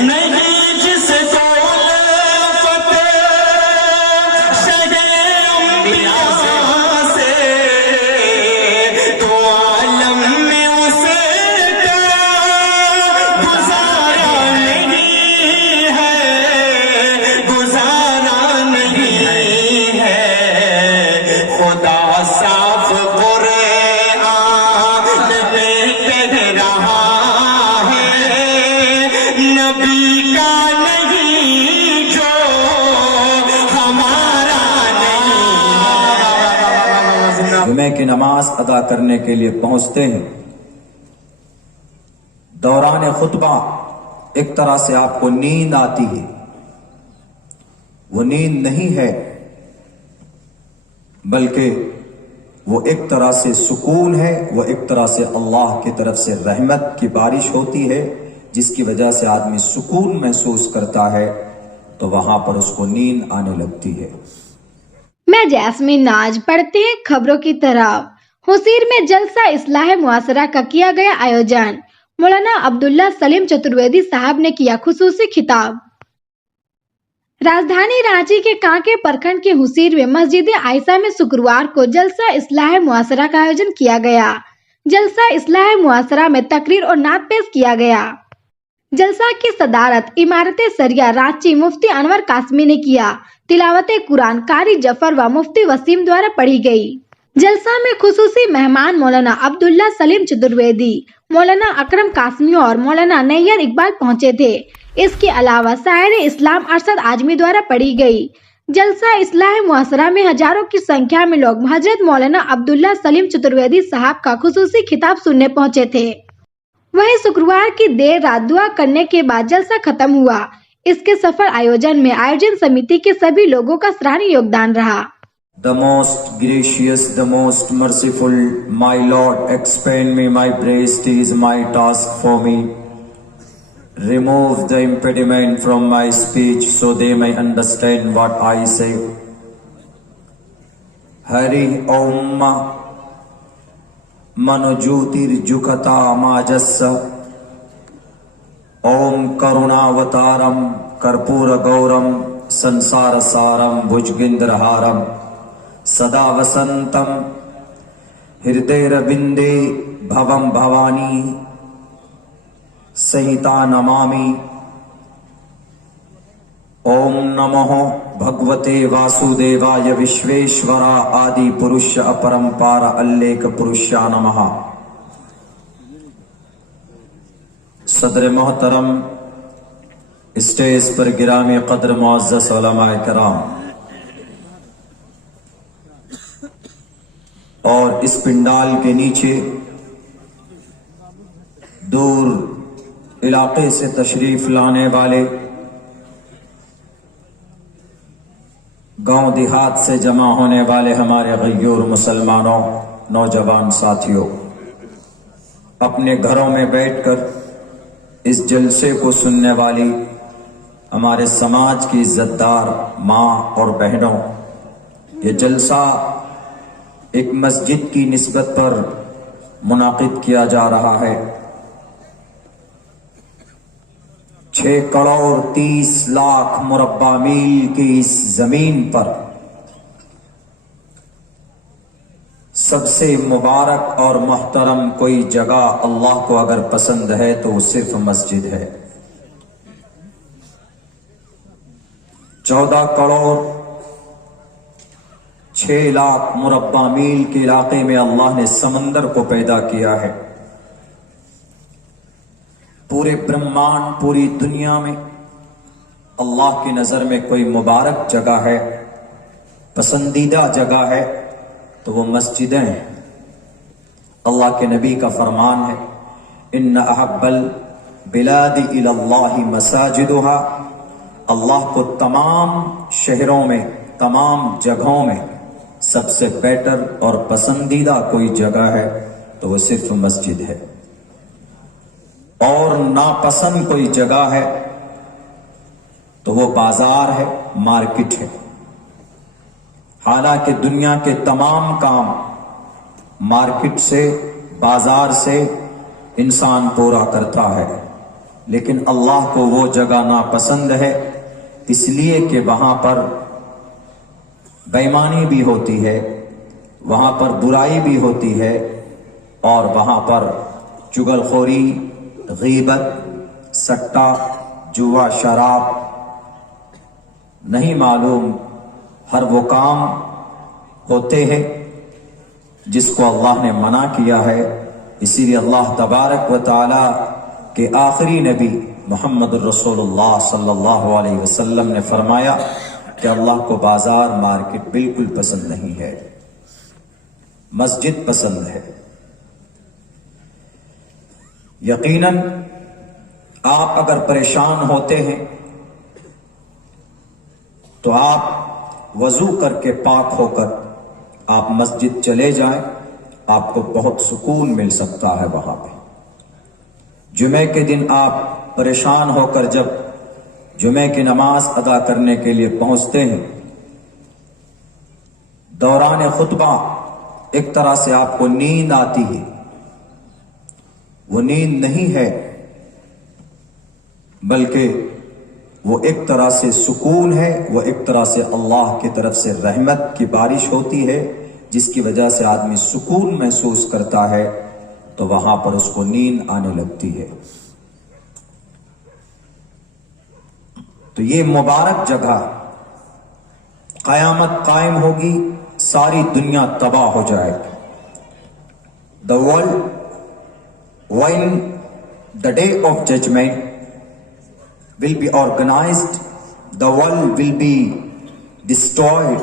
نہیں جس کو الفت شہر انبیاء سے، تو عالم میں اس کا گزارا نہیں ہے، گزارا نہیں ہے۔ خدا صاف قرآن میں کہہ رہا ہے، نبی کا نہیں جو ہمارا نہیں۔ جمعے کی نماز ادا کرنے کے لیے پہنچتے ہیں، دوران خطبہ ایک طرح سے آپ کو نیند آتی ہے، وہ نیند نہیں ہے بلکہ وہ ایک طرح سے سکون ہے، وہ ایک طرح سے اللہ کی طرف سے رحمت کی بارش ہوتی ہے، جس کی وجہ سے آدمی سکون محسوس کرتا ہے، تو وہاں پر اس کو نیند آنے لگتی ہے۔ میں جیسمین ناج پڑھتے ہیں خبروں کی طرف۔ حسیر میں جلسہ اصلاح معاشرہ کا کیا گیا آیوجن۔ مولانا عبداللہ سلیم چترویدی صاحب نے کیا خصوصی خطاب۔ راجدھانی رانچی کے کانکے پرکھنڈ کے حسیر میں مسجد عائشہ میں شکروار کو جلسہ اصلاح معاشرہ کا آیوجن کیا گیا۔ جلسہ اصلاح معاشرہ میں تقریر اور نعت پیش کیا گیا۔ جلسہ کی صدارت امارت شریعہ رانچی مفتی انور قاسمی نے کیا۔ تلاوت قرآن قاری جعفر و مفتی وسیم دوارا پڑھی گئی۔ جلسہ میں خصوصی مہمان مولانا عبداللہ سلیم چترویدی، مولانا اکرم قاسمی اور مولانا نیئر اقبال پہنچے تھے۔ اس کے علاوہ شاعر اسلام ارشد اعظمی دوارا پڑھی گئی۔ جلسہ اصلاح معاشرہ میں ہزاروں کی سنکھیا میں لوگ حضرت مولانا عبداللہ سلیم چترویدی صاحب کا خصوصی خطاب سننے پہنچے تھے۔ وہیں شکروار کی دیر رات دعا کرنے کے بعد جلسہ ختم ہوا۔ اس کے سفل آیوجن میں آیوجن سمیتی کے سبھی لوگوں کا سراہنی یوگدان رہا۔ The most gracious, the most merciful, my Lord, expand me my breast is my task for me. Remove the impediment from my speech so they may understand what I say. Hari Om Manojyotir Jukata Majassa Om Karunavataram Karpura Gauram Sansara Saram Bhujgindraharam Sada Vasantam Hirdera Binde Bhavam Bhavani Sahita Namami Om Namo Bhagavate Vasudevaya Vishveshwara Adi Purusha Aparampara Alleka Purusha Namaha। صدر محترم، stage پر گرامی قدر معزز علماء کرام اور اس پنڈال کے نیچے دور علاقے سے تشریف لانے والے، گاؤں دیہات سے جمع ہونے والے ہمارے غیور مسلمانوں، نوجوان ساتھیوں، اپنے گھروں میں بیٹھ کر اس جلسے کو سننے والی ہمارے سماج کی عزت دار ماں اور بہنوں، یہ جلسہ ایک مسجد کی نسبت پر منعقد کیا جا رہا ہے۔ 6 کروڑ 30 لاکھ مربع میل کی اس زمین پر سب سے مبارک اور محترم کوئی جگہ اللہ کو اگر پسند ہے تو وہ صرف مسجد ہے۔ 14 کروڑ 6 لاکھ مربع میل کے علاقے میں اللہ نے سمندر کو پیدا کیا ہے۔ پورے برہمانڈ، پوری دنیا میں اللہ کی نظر میں کوئی مبارک جگہ ہے، پسندیدہ جگہ ہے تو وہ مسجدیں ہیں۔ اللہ کے نبی کا فرمان ہے، ان احب البلاد الی اللہ مساجدها، اللہ کو تمام شہروں میں، تمام جگہوں میں سب سے بیٹر اور پسندیدہ کوئی جگہ ہے تو وہ صرف مسجد ہے، اور ناپسند کوئی جگہ ہے تو وہ بازار ہے، مارکیٹ ہے۔ حالانکہ دنیا کے تمام کام مارکیٹ سے، بازار سے انسان پورا کرتا ہے، لیکن اللہ کو وہ جگہ ناپسند ہے، اس لیے کہ وہاں پر بےایمانی بھی ہوتی ہے، وہاں پر برائی بھی ہوتی ہے، اور وہاں پر چغل خوری، غیبت، سٹا، جوا، شراب، نہیں معلوم ہر وہ کام ہوتے ہیں جس کو اللہ نے منع کیا ہے۔ اسی لیے اللہ تبارک و تعالی کے آخری نبی محمد الرسول اللہ صلی اللہ علیہ وسلم نے فرمایا کہ اللہ کو بازار مارکیٹ بالکل پسند نہیں ہے، مسجد پسند ہے۔ یقیناً آپ اگر پریشان ہوتے ہیں تو آپ وضو کر کے پاک ہو کر آپ مسجد چلے جائیں، آپ کو بہت سکون مل سکتا ہے وہاں پہ۔ جمعے کے دن آپ پریشان ہو کر جب جمعے کی نماز ادا کرنے کے لیے پہنچتے ہیں، دوران خطبہ ایک طرح سے آپ کو نیند آتی ہے، وہ نیند نہیں ہے بلکہ وہ ایک طرح سے سکون ہے، وہ ایک طرح سے اللہ کی طرف سے رحمت کی بارش ہوتی ہے جس کی وجہ سے آدمی سکون محسوس کرتا ہے، تو وہاں پر اس کو نیند آنے لگتی ہے۔ تو یہ مبارک جگہ قیامت قائم ہوگی، ساری دنیا تباہ ہو جائے گی۔ The world, when the day of judgment will be organized, the world will be destroyed.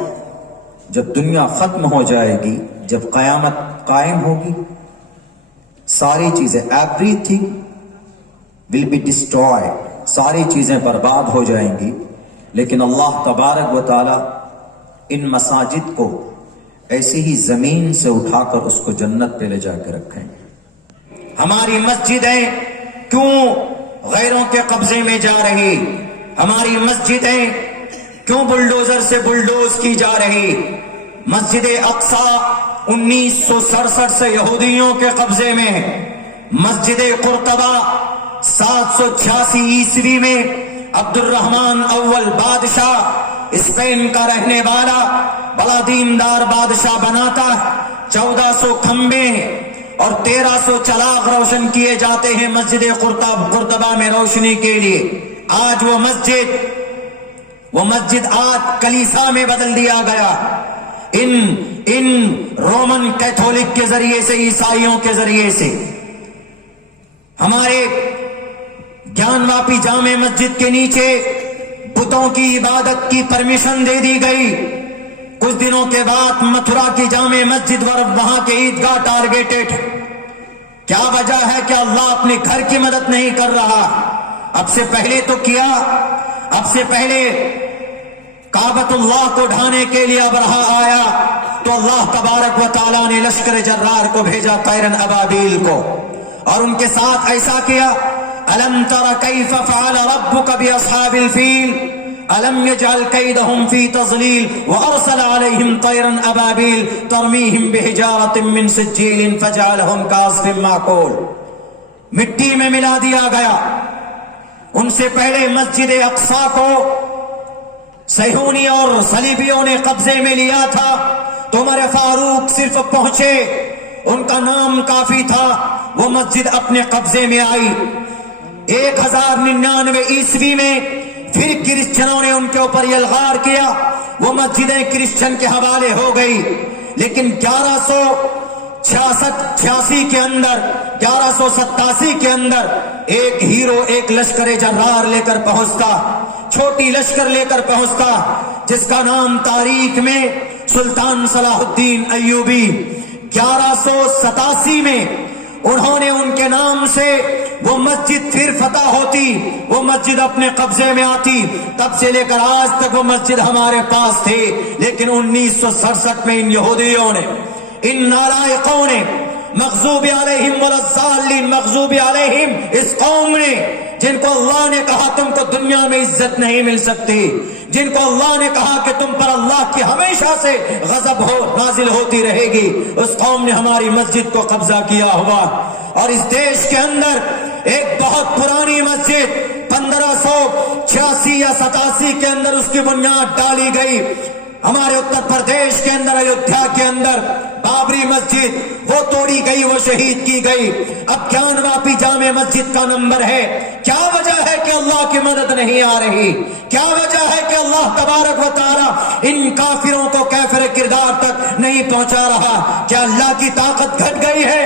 جب دنیا ختم ہو جائے گی، جب قیامت قائم ہوگی، ساری چیزیں everything will be destroyed، ساری چیزیں برباد ہو جائیں گی، لیکن اللہ تبارک و تعالی ان مساجد کو ایسی ہی زمین سے اٹھا کر اس کو جنت پہ لے جا کے رکھیں گے۔ ہماری مسجدیں کیوں غیروں کے قبضے میں جا رہی؟ ہماری مسجدیں کیوں بلڈوزر سے بلڈوز کی جا رہی؟ مسجد اقصی 1967 سے یہودیوں کے قبضے میں، مسجد قرطبہ 786 عیسوی میں عبد الرحمن اول بادشاہ اسپین کا رہنے والا بڑا دیندار بادشاہ بناتا، 1400 کھمبے اور 1300 چراغ روشن کیے جاتے ہیں مسجد قرطبہ میں روشنی کے لیے۔ آج وہ مسجد آج کلیسا میں بدل دیا گیا، ان رومن کیتھولک کے ذریعے سے، عیسائیوں کے ذریعے سے۔ ہمارے گیان واپی جامع مسجد کے نیچے بتوں کی عبادت کی پرمیشن دے دی گئی۔ کچھ دنوں کے بعد متھرا کی جامع مسجد وہاں کے عیدگاہ ٹارگیٹڈ۔ کیا وجہ ہے کہ اللہ اپنے گھر کی مدد نہیں کر رہا؟ اب سے پہلے تو کیا، اب سے پہلے کعبۃ اللہ کو ڈھانے کے لیے ابرہہ آیا تو اللہ تبارک و تعالیٰ نے لشکر جرار کو بھیجا، طیرن ابابیل کو، اور ان کے ساتھ ایسا کیا۔ الم تر کیف فعل ربک باصحاب الفیل الم یجعل کیدہم فی تضلیل وارسل علیہم طیرا ابابیل ترمیہم بحجارۃ من سجیل فجعلہم کعصف مأکول۔ مٹی میں ملا دیا گیا۔ ان سے پہلے مسجد اقصی کو صہیونی اور صلیبیوں نے قبضے میں لیا تھا تو عمر فاروق صرف پہنچے، ان کا نام کافی تھا، وہ مسجد اپنے قبضے میں آئی۔ 1099 عیسوی میں پھر کرسچنوں نے ان کے اوپر یلغار کیا، وہ مسجدیں کرسچن کے حوالے ہو گئی۔ لیکن 1186 کے اندر، 1187 کے اندر ایک ہیرو، ایک لشکر جرار لے کر پہنچتا، چھوٹی لشکر لے کر پہنچتا، جس کا نام تاریخ میں سلطان صلاح الدین ایوبی۔ 1187 میں انہوں نے ان کے نام سے وہ مسجد پھر فتح ہوتی، وہ مسجد اپنے قبضے میں آتی۔ تب سے لے کر آج تک وہ مسجد ہمارے پاس تھی، لیکن 1967 میں ان یہودیوں نے، ان نالائقوں نے، مغضوب علیہم والضالین، مغضوب علیہم اس قوم نے، جن کو اللہ نے کہا تم کو دنیا میں عزت نہیں مل سکتی، جن کو اللہ نے کہا کہ تم پر اللہ کی ہمیشہ سے غضب نازل ہوتی رہے گی، اس قوم نے ہماری مسجد کو قبضہ کیا ہوا۔ اور اس دیش کے اندر ایک بہت پرانی مسجد 1586 یا 87 کے اندر اس کی بنیاد ڈالی گئی. ہمارے اتر پردیش کے اندر ایودھیا کے اندر بابری مسجد وہ توڑی گئی, وہ شہید کی گئی. اب گیان واپی جامع مسجد کا نمبر ہے. کیا وجہ ہے کہ اللہ کی مدد نہیں آ رہی؟ کیا وجہ ہے کہ اللہ تبارک و تعالی ان کافروں کو کافر کردار تک نہیں پہنچا رہا؟ کیا اللہ کی طاقت گھٹ گئی ہے؟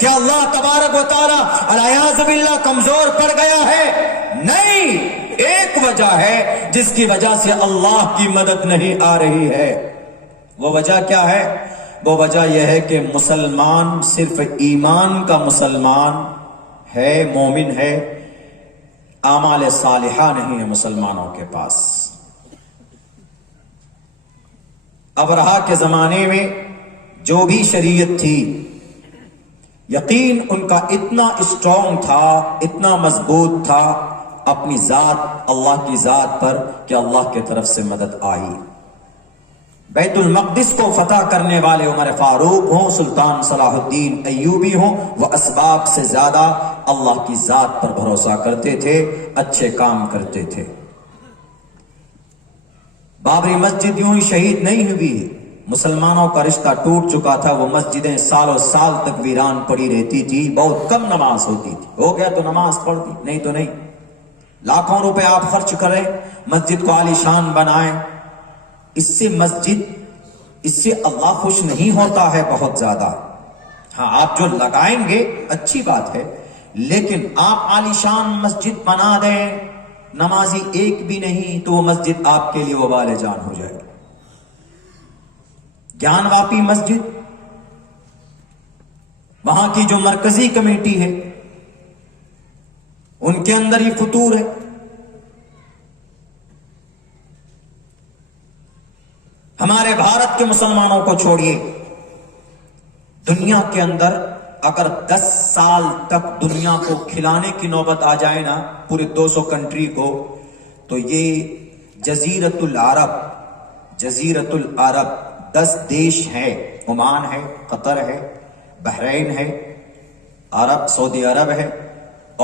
کیا اللہ تبارک و تعالی الیاذ باللہ کمزور پڑ گیا ہے؟ نہیں. ایک وجہ ہے جس کی وجہ سے اللہ کی مدد نہیں آ رہی ہے. وہ وجہ کیا ہے؟ وہ وجہ یہ ہے کہ مسلمان صرف ایمان کا مسلمان ہے, مومن ہے, اعمال صالحہ نہیں ہے مسلمانوں کے پاس. ابرہہ کے زمانے میں جو بھی شریعت تھی, یقین ان کا اتنا اسٹرانگ تھا, اتنا مضبوط تھا اپنی ذات, اللہ کی ذات پر, کہ اللہ کی طرف سے مدد آئی. بیت المقدس کو فتح کرنے والے عمر فاروق ہوں, سلطان صلاح الدین ایوبی ہوں, وہ اسباب سے زیادہ اللہ کی ذات پر بھروسہ کرتے تھے, اچھے کام کرتے تھے. بابری مسجد یوں ہی شہید نہیں ہوئی, مسلمانوں کا رشتہ ٹوٹ چکا تھا. وہ مسجدیں سالوں سال تک ویران پڑی رہتی تھی, بہت کم نماز ہوتی تھی. ہو گیا تو نماز پڑھتی, نہیں تو نہیں. لاکھوں روپے آپ خرچ کریں, مسجد کو عالی شان بنائیں, اس سے مسجد, اس سے اللہ خوش نہیں ہوتا ہے بہت زیادہ. ہاں آپ جو لگائیں گے اچھی بات ہے, لیکن آپ عالی شان مسجد بنا دیں, نمازی ایک بھی نہیں, تو وہ مسجد آپ کے لیے وبال جان ہو جائے گی. گیان واپی مسجد, وہاں کی جو مرکزی کمیٹی ہے ان کے اندر ہی فطور ہے. ہمارے بھارت کے مسلمانوں کو چھوڑیے, دنیا کے اندر اگر 10 سال تک دنیا کو کھلانے کی نوبت آ جائے نا, پورے 200 کنٹری کو, تو یہ جزیرت العرب 10 دیش ہیں. عمان ہے, قطر ہے, بحرین ہے, عرب سعودی عرب ہے,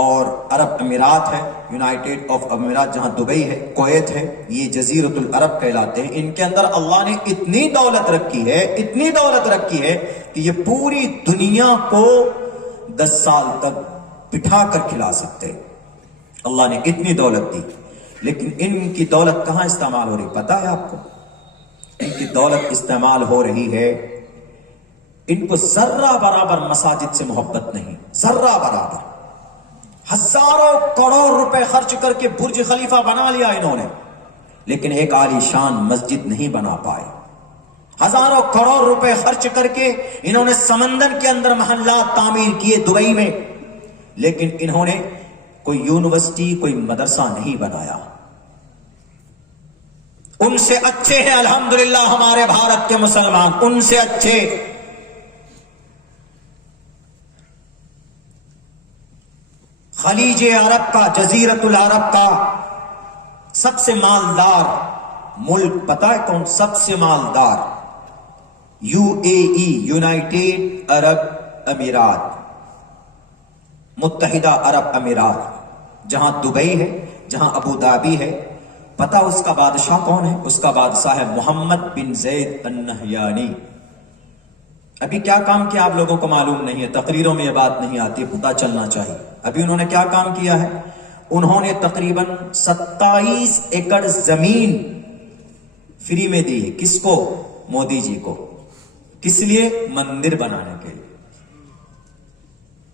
اور عرب امارات ہے, یونائٹیڈ آف امارات جہاں دبئی ہے, کویت ہے, یہ جزیرت العرب کہلاتے ہیں. ان کے اندر اللہ نے اتنی دولت رکھی ہے, اتنی دولت رکھی ہے کہ یہ پوری دنیا کو 10 سال تک بٹھا کر کھلا سکتے. اللہ نے اتنی دولت دی, لیکن ان کی دولت کہاں استعمال ہو رہی پتا ہے آپ کو؟ ان کی دولت استعمال ہو رہی ہے, ان کو ذرہ برابر مساجد سے محبت نہیں, ذرہ برابر. ہزاروں کروڑ روپے خرچ کر کے برج خلیفہ بنا لیا انہوں نے, لیکن ایک عالی شان مسجد نہیں بنا پائے. ہزاروں کروڑ روپے خرچ کر کے انہوں نے سمندر کے اندر محلات تعمیر کیے دبئی میں, لیکن انہوں نے کوئی یونیورسٹی, کوئی مدرسہ نہیں بنایا. ان سے اچھے ہیں الحمدللہ ہمارے بھارت کے مسلمان, ان سے اچھے. خلیج عرب کا, جزیرت العرب کا سب سے مالدار ملک پتہ ہے کون؟ سب سے مالدار UAE, یونائٹیڈ عرب امارات, متحدہ عرب امارات, جہاں دبئی ہے, جہاں ابو دھابی ہے. پتہ اس کا بادشاہ کون ہے؟ اس کا بادشاہ ہے محمد بن زید النہیانی. ابھی کیا کام کیا آپ لوگوں کو معلوم نہیں ہے, تقریروں میں یہ بات نہیں آتی, پتہ چلنا چاہیے. ابھی انہوں نے کیا کام کیا ہے؟ انہوں نے تقریباً 27 ایکڑ زمین فری میں دی ہے. کس کو؟ مودی جی کو. کس لیے؟ مندر بنانے کے لیے.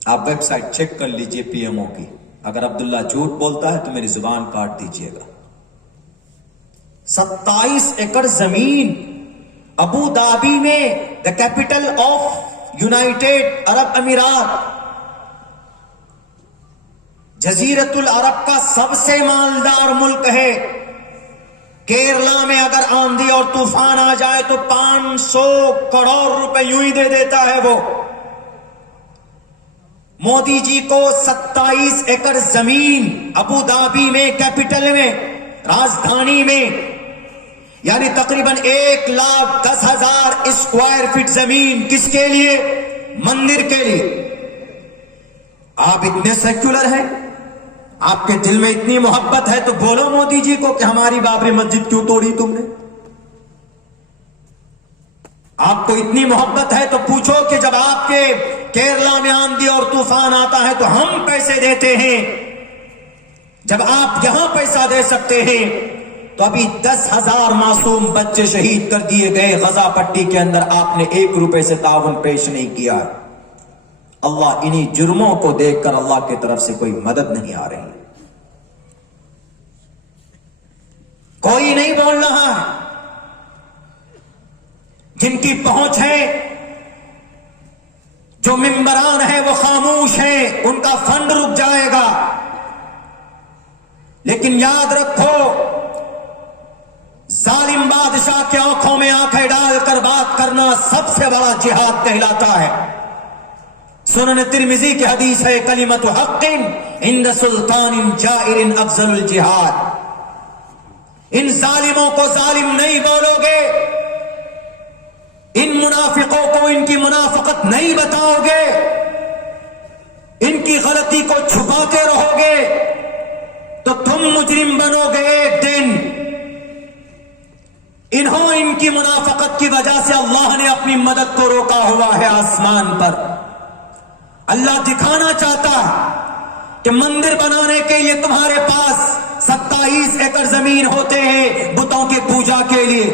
آپ ویب سائٹ چیک کر لیجئے PMO کی, اگر عبداللہ جھوٹ بولتا ہے تو میری زبان کاٹ دیجئے گا. 27 ایکڑ زمین ابو دھابی میں, دا کیپٹل آف یونائٹیڈ عرب امارات, جزیرت العرب کا سب سے مالدار ملک ہے. کیرلا میں اگر آندھی اور طوفان آ جائے تو 500 کروڑ روپے یوں ہی دے دیتا ہے وہ. مودی جی کو 27 ایکڑ زمین ابو دھابی میں, کیپٹل میں, راجدھانی میں, یعنی تقریباً 1,10,000 اسکوائر فٹ زمین. کس کے لیے؟ مندر کے لیے. آپ اتنے سیکولر ہیں, آپ کے دل میں اتنی محبت ہے تو بولو مودی جی کو کہ ہماری بابری مسجد کیوں توڑی تم نے. آپ کو اتنی محبت ہے تو پوچھو کہ جب آپ کے کیرلا میں آندھی اور طوفان آتا ہے تو ہم پیسے دیتے ہیں, جب آپ یہاں پیسہ دے سکتے ہیں تو ابھی 10,000 معصوم بچے شہید کر دیے گئے غزہ پٹی کے اندر, آپ نے 1 روپے سے تعاون پیش نہیں کیا. اللہ انہی جرموں کو دیکھ کر اللہ کی طرف سے کوئی مدد نہیں آ رہی, کوئی نہیں بول رہا ہے. جن کی پہنچ ہے, جو ممبران ہیں وہ خاموش ہیں, ان کا فنڈ رک جائے گا. لیکن یاد رکھو, ظالم بادشاہ کی آنکھوں میں آنکھیں ڈال کر بات کرنا سب سے بڑا جہاد کہلاتا ہے. سنن ترمذی کی حدیث ہے, کلمت حق عند سلطان جائر افضل الجہاد. ان ظالموں کو ظالم نہیں بولو گے, ان منافقوں کو ان کی منافقت نہیں بتاؤ گے, ان کی غلطی کو چھپاتے رہو گے تو تم مجرم بنو گے ایک دن. انہوں ان کی منافقت کی وجہ سے اللہ نے اپنی مدد کو روکا ہوا ہے آسمان پر. اللہ دکھانا چاہتا کہ مندر بنانے کے لیے تمہارے پاس 27 ایکڑ زمین ہوتے ہیں بتوں کی پوجا کے لیے,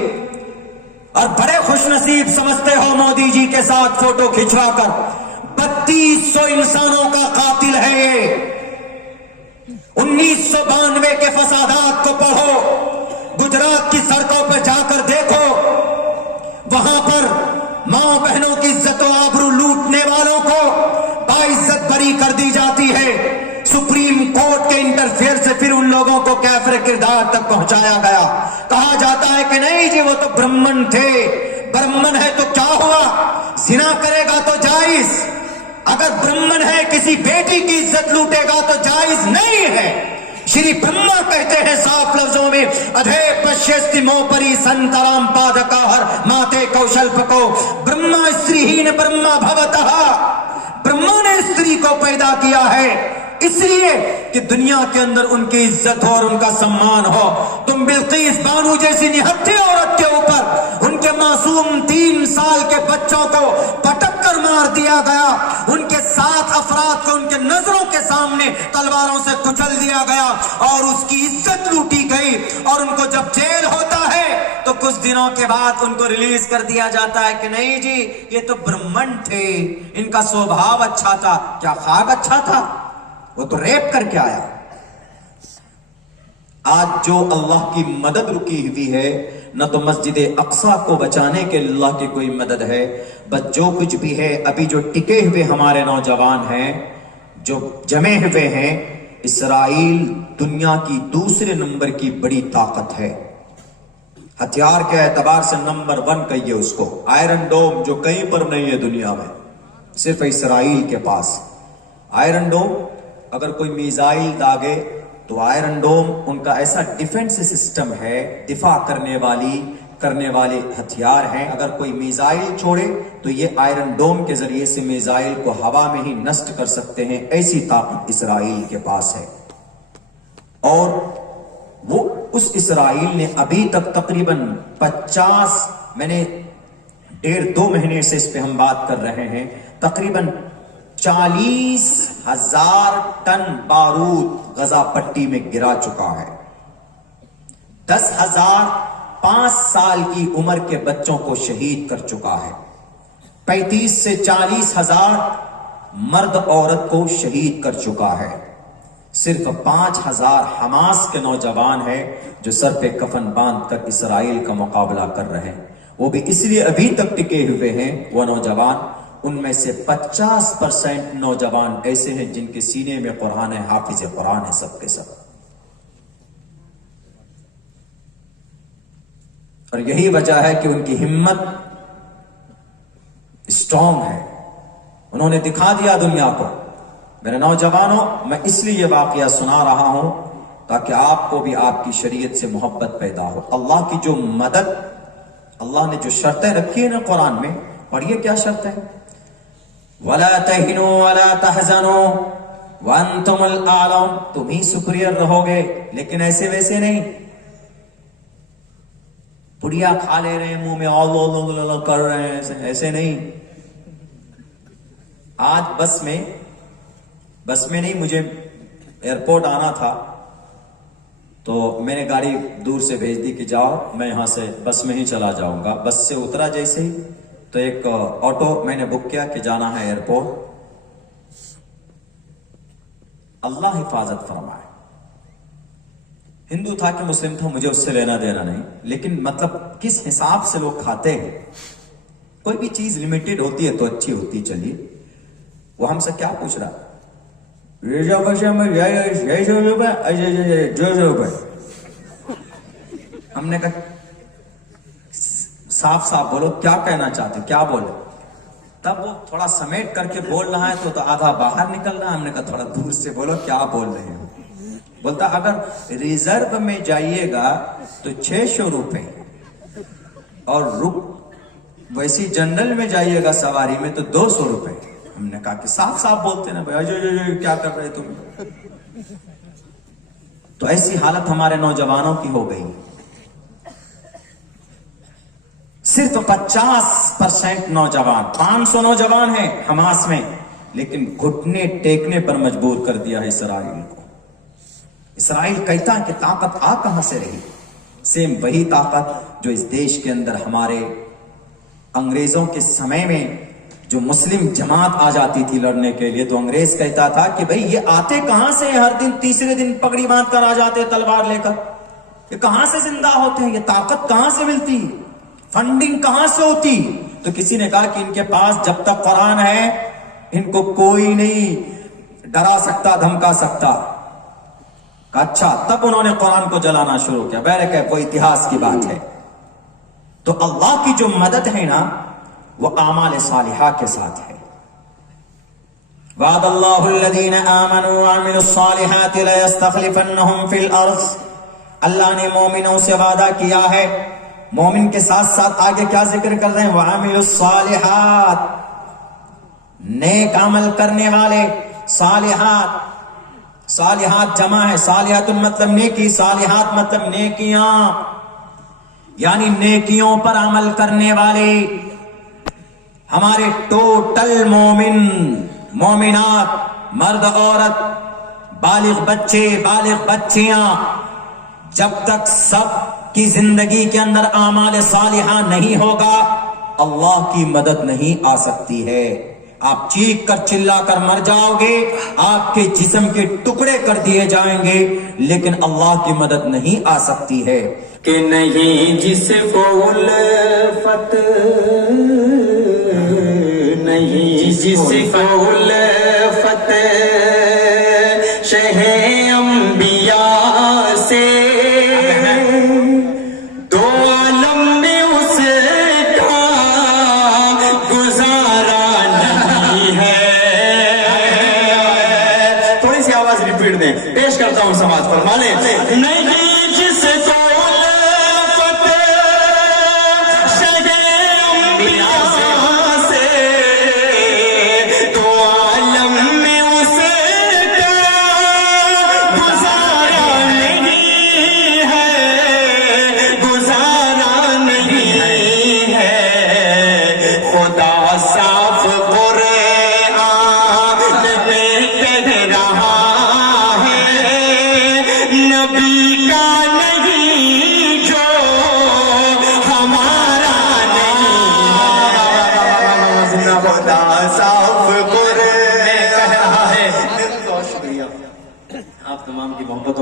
اور بڑے خوش نصیب سمجھتے ہو مودی جی کے ساتھ فوٹو کھنچوا کر. 3200 انسانوں کا قاتل ہے یہ. 1992 کے فسادات کو پڑھو, گجرات کی سڑکوں پر جا کر دیکھو, وہاں پر ماں بہنوں کی عزت و آبرو لوٹنے والوں کو باعزت بری کر دی جاتی ہے. سپریم کورٹ کے انٹرفیئر سے پھر ان لوگوں کو کافر کردار تک پہنچایا گیا. کہا جاتا ہے کہ نہیں جی وہ تو برہمن تھے. برہمن ہے تو کیا ہوا, زنا کرے گا تو جائز. اگر برہمن ہے کسی بیٹی کی عزت لوٹے گا تو جائز نہیں ہے. شری برہما کہتے ہیں صاف لفظوں میں, ادھے پشیستی موپری سنترام پادکاہر ماتے کوشل پکو برہما استری ہی نے برہما بھوتہا. برہما نے استری کو پیدا کیا ہے اس لیے کہ دنیا کے اندر ان کی عزت ہو اور ان کا سمان ہو. تم بلقیس بانو جیسی نہتھی عورت کے اوپر ان کے معصوم 3 سال کے بچوں کو پٹک کر مار دیا گیا. ان کے 7 افراد کو ان کے نظروں کے سامنے تلواروں سے کچل دیا گیا اور اس کی عزت لوٹی گئی. اور ان کو جب جیل ہوتا ہے تو کچھ دنوں کے بعد ان کو ریلیز کر دیا جاتا ہے کہ نہیں جی یہ تو برہمن تھے, ان کا سوبھاؤ اچھا تھا. کیا خواب اچھا تھا, وہ تو ریپ کر کے آیا. آج جو اللہ کی مدد رکی ہوئی ہے, نہ تو مسجد اقصی کو بچانے کے اللہ کی کوئی مدد ہے, بس جو کچھ بھی ہے ابھی جو ٹکے ہوئے ہمارے نوجوان ہیں جو جمے ہوئے ہیں. اسرائیل دنیا کی دوسرے نمبر کی بڑی طاقت ہے, ہتھیار کے اعتبار سے نمبر 1 کہیے اس کو. آئرن ڈوم جو کہیں پر نہیں ہے دنیا میں, صرف اسرائیل کے پاس. آئرن ڈوم اگر کوئی میزائل داغے تو آئرن ڈوم ان کا ایسا ڈیفنس سسٹم ہے, دفاع کرنے والے ہتھیار ہیں. اگر کوئی میزائل چھوڑے تو یہ آئرن ڈوم کے ذریعے سے میزائل کو ہوا میں ہی نشٹ کر سکتے ہیں. ایسی طاقت اسرائیل کے پاس ہے. اور وہ اس اسرائیل نے ابھی تک تقریباً 50, میں نے 1.5-2 مہینے سے اس پہ ہم بات کر رہے ہیں, تقریباً 40,000 ٹن بارود غزہ پٹی میں گرا چکا ہے. 10,000 5 سال کی عمر کے بچوں کو شہید کر چکا ہے. 35 سے 40,000 مرد عورت کو شہید کر چکا ہے. صرف 5,000 حماس کے نوجوان ہیں جو سر پہ کفن باندھ کر اسرائیل کا مقابلہ کر رہے ہیں. وہ بھی اس لیے ابھی تک ٹکے ہوئے ہیں وہ نوجوان. ان میں سے 50% نوجوان ایسے ہیں جن کے سینے میں قرآن ہے, حافظ قرآن ہے سب کے سب. اور یہی وجہ ہے کہ ان کی ہمت اسٹرانگ ہے. انہوں نے دکھا دیا دنیا کو. میرے نوجوانوں, میں اس لیے یہ واقعہ سنا رہا ہوں تاکہ آپ کو بھی آپ کی شریعت سے محبت پیدا ہو. اللہ کی جو مدد, اللہ نے جو شرطیں رکھی ہیں نا قرآن میں, پڑھیے کیا شرط ہے. وَلَا تَهِنُوا وَلَا تَحْزَنُوا وانتم الاعلون، تم ہی سپیریئر رہو گے، لیکن ایسے ویسے نہیں پڑیا کھا لے رہے ہیں منہ میں آل کر رہے ہیں، ایسے نہیں. آج بس میں نہیں، مجھے ایئرپورٹ آنا تھا تو میں نے گاڑی دور سے بھیج دی کہ جاؤ، میں یہاں سے بس میں ہی چلا جاؤں گا. بس سے اترا جیسے ہی تو ایک آٹو میں نے بک کیا کہ جانا ہے ایئرپورٹ. اللہ حفاظت فرمائے. ہندو تھا کہ مسلم تھا، مجھے اس سے لینا دینا نہیں، لیکن مطلب کس حساب سے لوگ کھاتے ہیں. کوئی بھی چیز لمیٹڈ ہوتی ہے تو اچھی ہوتی. چلیے وہ ہم سے کیا پوچھ رہا، ہم نے کہا صاف صاف بولو کیا کہنا چاہتے، کیا بولے. تب وہ تھوڑا سمیٹ کر کے بول رہا ہے تو آدھا باہر نکل رہا ہے. ہم نے کہا تھوڑا دور سے بولو کیا بول رہے ہیں. بولتا اگر ریزرو میں جائیے گا تو 600 روپے اور ویسی جنرل میں جائیے گا سواری میں تو 200 روپے. ہم نے کہا کہ صاف صاف بولتے نا بھائی، کیا کر رہے تم. تو ایسی حالت ہمارے نوجوانوں کی ہو گئی. صرف 50% نوجوان، 500 نوجوان ہیں حماس میں، لیکن گھٹنے ٹیکنے پر مجبور کر دیا ہے اسرائیل کو. اسرائیل کہتا ہے کہ طاقت آ کہاں سے رہی؟ سیم وہی طاقت جو اس دیش کے اندر ہمارے انگریزوں کے سمے میں جو مسلم جماعت آ جاتی تھی لڑنے کے لیے، تو انگریز کہتا تھا کہ بھئی یہ آتے کہاں سے ہیں؟ ہر دن تیسرے دن پگڑی باندھ کر آ جاتے تلوار لے کر، یہ کہاں سے زندہ ہوتے ہیں؟ یہ طاقت کہاں سے ملتی؟ فنڈنگ کہاں سے ہوتی؟ تو کسی نے کہا کہ ان کے پاس جب تک قرآن ہے ان کو کوئی نہیں ڈرا سکتا دھمکا سکتا. اچھا، تب انہوں نے قرآن کو جلانا شروع کیا. بہرکہ وہ اتہاس کی بات ہے. تو اللہ کی جو مدد ہے نا وہ اعمال صالحہ کے ساتھ ہے. وعد اللہ الذین آمنوا وعملوا الصالحات لیستخلفنہم فی الارض. اللہ نے مومنوں سے وعدہ کیا ہے. مومن کے ساتھ ساتھ آگے کیا ذکر کر رہے ہیں؟ وعملوا الصالحات، نیک عمل کرنے والے. صالحات، صالحات جمع ہے، صالحات مطلب نیکی، صالحات مطلب نیکیاں، یعنی نیکیوں پر عمل کرنے والے. ہمارے ٹوٹل مومن مومنات، مرد عورت، بالغ بچے بالغ بچیاں، جب تک سب کی زندگی کے اندر اعمال صالحہ نہیں ہوگا اللہ کی مدد نہیں آ سکتی ہے. آپ چیخ کر چلا کر مر جاؤ گے، آپ کے جسم کے ٹکڑے کر دیے جائیں گے، لیکن اللہ کی مدد نہیں آ سکتی ہے. کہ نہیں جس کو الفت، نہیں جس کو الفت شہ انبیاء سے، دو عالم میں اس کا گزارا نہیں ہے. تھوڑی سی آواز ریپیٹ دیں، پیش کرتا ہوں سماج پر. مانے نہیں جس کو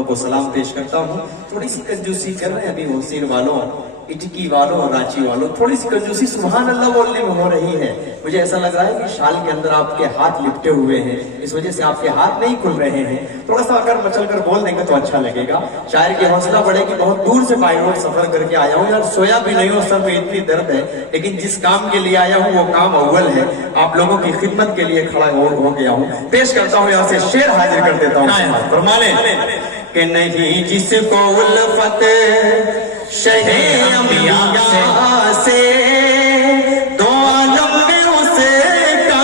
کو سلام پیش کرتا ہوں. تھوڑی سی کنجوسی کر رہے ہیں ابھی محسن والوں، اٹکی والوں اور رانچی والوں، تھوڑی سی کنجوسی سبحان اللہ بولنے میں ہو رہی ہے. مجھے ایسا لگ رہا ہے کہ شال کے اندر آپ کے ہاتھ لپٹے ہوئے ہیں، اس وجہ سے آپ کے ہاتھ نہیں کھل رہے ہیں. تھوڑا سا اگر مچل کر بول دیں گے تو اچھا لگے گا. شاعر کی حوصلہ بڑھے کہ بہت دور سے بائی روڈ سفر کر کے آیا ہوں، یار سویا بھی نہیں ہوں، سر میں اتنی درد ہے، لیکن جس کام کے لیے آیا ہوں وہ کام اول ہے. آپ لوگوں کی خدمت کے لیے کھڑا ہو گیا ہوں. پیش کرتا ہوں یہاں سے شعر حاضر کر دیتا ہوں. فرمانے کہ نہیں جس کو الفت شہ انبیاء سے، دو عالم میں اس کا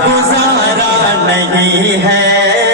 گزارا نہیں ہے.